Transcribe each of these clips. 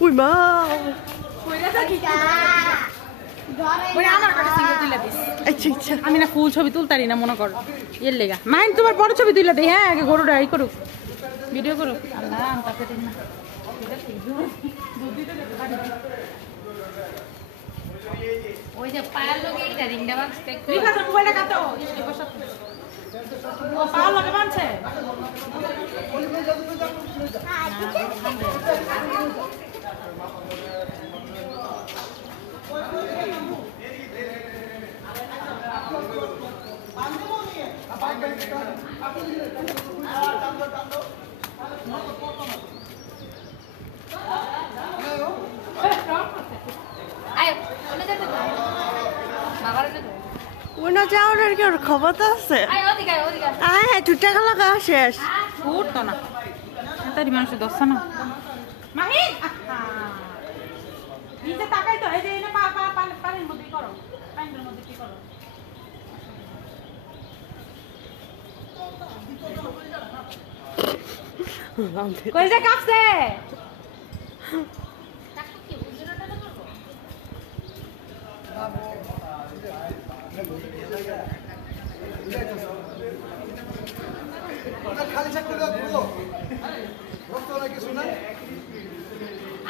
we মা আচ্ছা আচ্ছা আমি না ফুল ছবি তুলতারি না মনে কর এর লেগা মাইন তোমার বড় ছবি তুলে দে হ্যাঁ আগে গরুটা ই করুক ভিডিও করুক আল্লাহ তাকে দিন না ওই যে পায়ের লগে এইটা রিংটা বাঁধতে লিখা আছে মোবাইলটা কাটো ইসকে বসা ও পায়ের লগে বাঁধছে ওনা যাওয়ার আর কি ওর খবর তো আছে হ্যাঁ 2 টাকা লাগা শেষ উঠতো না তারি মানুষের দশ না মাহিন নিচে তাকাই তো এই যে এনে পানির মধ্যে করো পানির মধ্যে কি করো কই যে কাপছে খালি চেক করে দাও রক্ত না কিছু না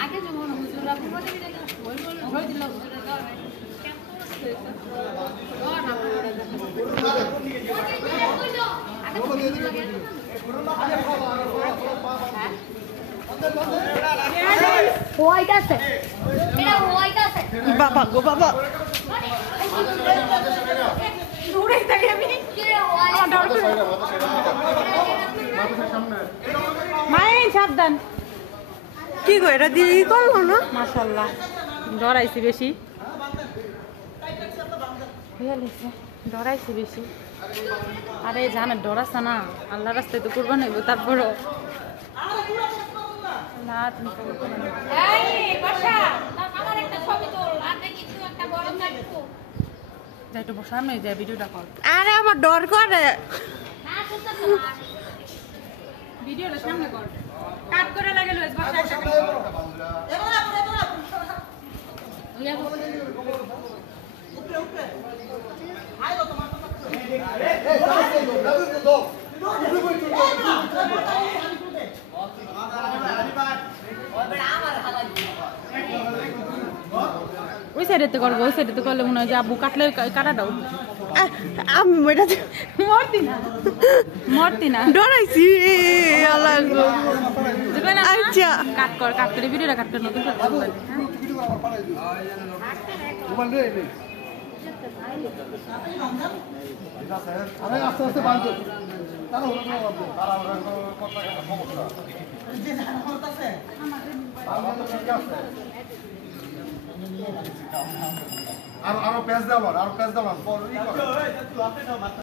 আগে যখন হুজুরা পুরোটা কি দেখো বল ধরে দিল হুজুরা দাও হোয়াইট আছে এটা হোয়াইট আছে বাবা গো বাবা দূরে থাকি আমি কি রে হোয়াইট মাইন সাবধান কি গো এটা দিয়ে ই করলো না মাশাআল্লাহ ডরাইছি বেশি ডরাইছি বেশি আরে জানে ডরাছে না আল্লাহ রাস্তায় তো করবা নেব তারপরও না তুমি আমার একটা ছবি তোল আর দেখি তুই একটা বড় থাকবো যাই তো সামনে যাই ভিডিওটা কর আরে আমার ডর করে না সুতা তো ভিডিওটা সামনে কর কাট করে লাগে লইস বাসা ওই সাইডেতে করবো ওই সাইডেতে করলে মনে হয় যে আব্বু কাটলে কাটাটাও আমি এটা মরতি না ডরাইছি আল্লাহ গো আচ্ছা কাট করে ভিডিওটা কাট করে নতুন আমি আস্তে আস্তে বাঁধবো আরো পেঁচ দেওয়ার আরো পেঁচ দেওয়ার